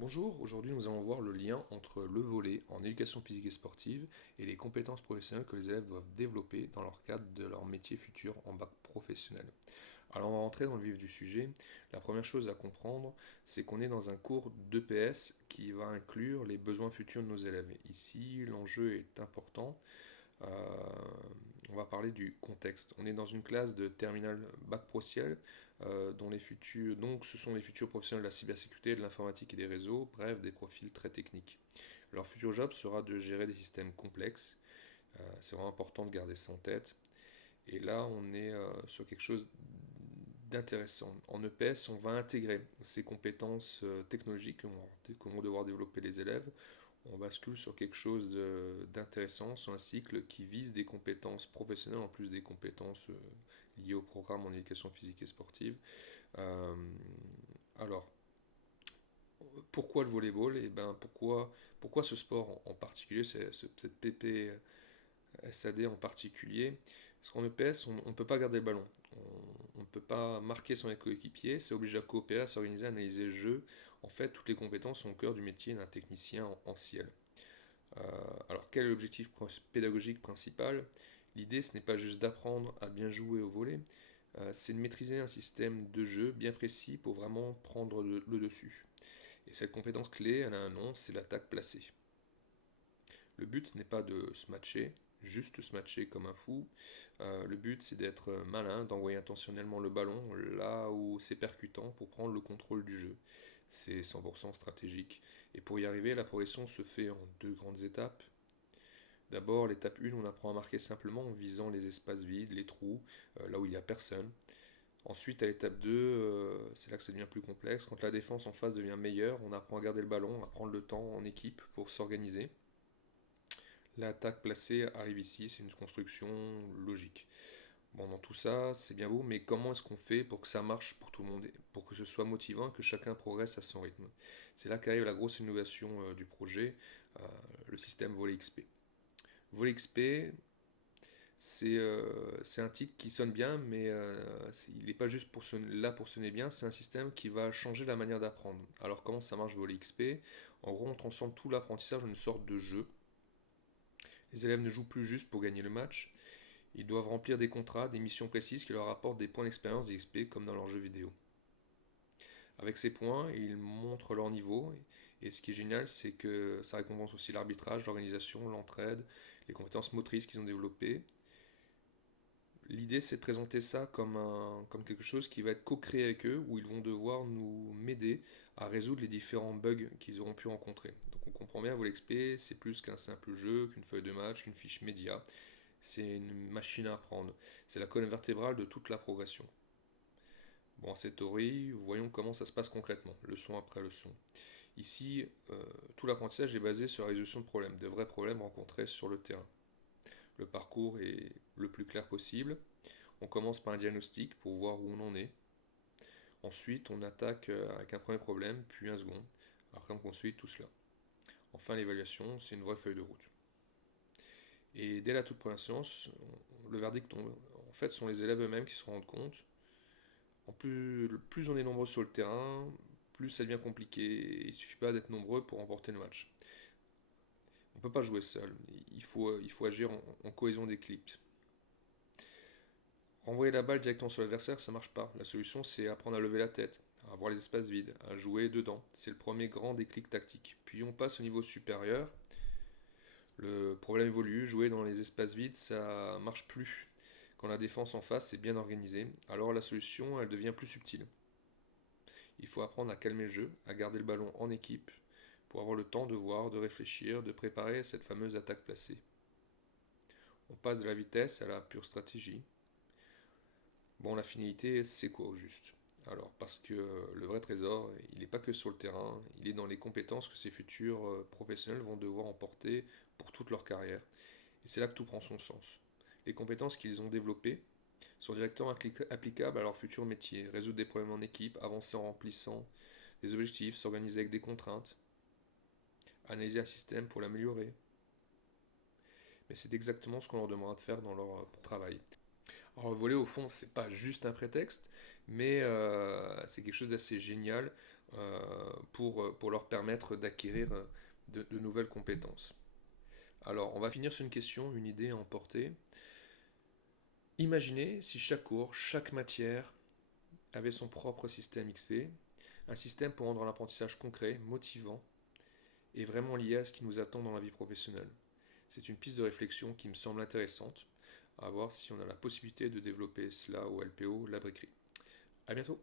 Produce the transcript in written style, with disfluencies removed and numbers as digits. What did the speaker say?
Bonjour, aujourd'hui nous allons voir le lien entre le volley en éducation physique et sportive et les compétences professionnelles que les élèves doivent développer dans leur cadre de leur métier futur en bac professionnel. Alors on va rentrer dans le vif du sujet. La première chose à comprendre, c'est qu'on est dans un cours d'EPS qui va inclure les besoins futurs de nos élèves. Ici, l'enjeu est important. Euh, on va parler du contexte. On est dans une classe de terminale bac pro ciel, dont les futurs, donc ce sont les futurs professionnels de la cybersécurité, de l'informatique et des réseaux, bref, des profils très techniques. Leur futur job sera de gérer des systèmes complexes. C'est vraiment important de garder ça en tête. Et là, on est sur quelque chose d'intéressant. En EPS, on va intégrer ces compétences technologiques que vont devoir développer les élèves. On bascule sur quelque chose d'intéressant, sur un cycle qui vise des compétences professionnelles en plus des compétences liées au programme en éducation physique et sportive. Euh, alors, pourquoi le volleyball? Et ben pourquoi ce sport en particulier, cette PP SAD en particulier? Parce qu'en EPS, on ne peut pas garder le ballon. On ne peut pas marquer son coéquipier, c'est obligé à coopérer, à s'organiser, à analyser le jeu. En fait, toutes les compétences sont au cœur du métier d'un technicien en ciel. Euh, alors, quel est l'objectif pédagogique principal? L'idée, ce n'est pas juste d'apprendre à bien jouer au volley, c'est de maîtriser un système de jeu bien précis pour vraiment prendre le dessus. Et cette compétence clé, elle a un nom, c'est l'attaque placée. Le but n'est pas de se matcher, juste se matcher comme un fou. Le but, c'est d'être malin, d'envoyer intentionnellement le ballon là où c'est percutant pour prendre le contrôle du jeu. C'est 100% stratégique. Et pour y arriver, la progression se fait en deux grandes étapes. D'abord, l'étape 1, on apprend à marquer simplement en visant les espaces vides, les trous, là où il n'y a personne. Ensuite, à l'étape 2, c'est là que ça devient plus complexe. Quand la défense en face devient meilleure, on apprend à garder le ballon, à prendre le temps en équipe pour s'organiser. L'attaque placée arrive ici, c'est une construction logique. Bon, dans tout ça, c'est bien beau, mais comment est-ce qu'on fait pour que ça marche pour tout le monde, pour que ce soit motivant, que chacun progresse à son rythme? C'est là qu'arrive la grosse innovation du projet, euh, le système Volley XP. Volley XP, c'est un titre qui sonne bien, mais il n'est pas juste là pour sonner bien, c'est un système qui va changer la manière d'apprendre. Alors comment ça marche Volley XP? En gros, on transforme tout l'apprentissage en une sorte de jeu. Les élèves ne jouent plus juste pour gagner le match, ils doivent remplir des contrats, des missions précises qui leur apportent des points d'expérience, des XP comme dans leur jeu vidéo. Avec ces points, ils montrent leur niveau, et ce qui est génial, c'est que ça récompense aussi l'arbitrage, l'organisation, l'entraide, les compétences motrices qu'ils ont développées. L'idée, c'est de présenter ça comme quelque chose qui va être co-créé avec eux, où ils vont devoir nous m'aider à résoudre les différents bugs qu'ils auront pu rencontrer. Donc on comprend bien, VoLXP, c'est plus qu'un simple jeu, qu'une feuille de match, qu'une fiche média. C'est une machine à apprendre. C'est la colonne vertébrale de toute la progression. Bon, cette théorie, voyons comment ça se passe concrètement, leçon après leçon. Ici, tout l'apprentissage est basé sur la résolution de problèmes, de vrais problèmes rencontrés sur le terrain. Le parcours est le plus clair possible. On commence par un diagnostic pour voir où on en est. Ensuite, on attaque avec un premier problème, puis un second. Après, on construit tout cela. Enfin, l'évaluation, c'est une vraie feuille de route. Et dès la toute première séance, le verdict tombe. En fait, ce sont les élèves eux-mêmes qui se rendent compte. Plus on est nombreux sur le terrain, plus ça devient compliqué. Il ne suffit pas d'être nombreux pour remporter le match. On ne peut pas jouer seul. Il faut agir en cohésion d'équipe. Renvoyer la balle directement sur l'adversaire, ça marche pas. La solution, c'est apprendre à lever la tête, à voir les espaces vides, à jouer dedans. C'est le premier grand déclic tactique. Puis on passe au niveau supérieur. Le problème évolue. Jouer dans les espaces vides, ça marche plus. Quand la défense en face est bien organisée, alors la solution, elle devient plus subtile. Il faut apprendre à calmer le jeu, à garder le ballon en équipe, pour avoir le temps de voir, de réfléchir, de préparer cette fameuse attaque placée. On passe de la vitesse à la pure stratégie. Bon, la finalité, c'est quoi au juste? Alors, parce que le vrai trésor, il n'est pas que sur le terrain, il est dans les compétences que ces futurs professionnels vont devoir emporter pour toute leur carrière. Et c'est là que tout prend son sens. Les compétences qu'ils ont développées sont directement applicables à leur futur métier. Résoudre des problèmes en équipe, avancer en remplissant des objectifs, s'organiser avec des contraintes, analyser un système pour l'améliorer. Mais c'est exactement ce qu'on leur demandera de faire dans leur travail. Alors, le volet, au fond, c'est pas juste un prétexte, mais c'est quelque chose d'assez génial. pour leur permettre d'acquérir de nouvelles compétences. Alors, on va finir sur une question, une idée à emporter. Imaginez si chaque cours, chaque matière avait son propre système XP, un système pour rendre l'apprentissage concret, motivant et vraiment lié à ce qui nous attend dans la vie professionnelle. C'est une piste de réflexion qui me semble intéressante, à voir si on a la possibilité de développer cela au LPO, la briquerie. A bientôt.